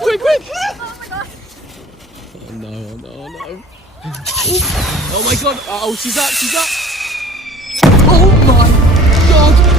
quick, quick! Oh my god. Oh no, oh no, oh no. Oh my god, oh, she's up, she's up! Oh my god!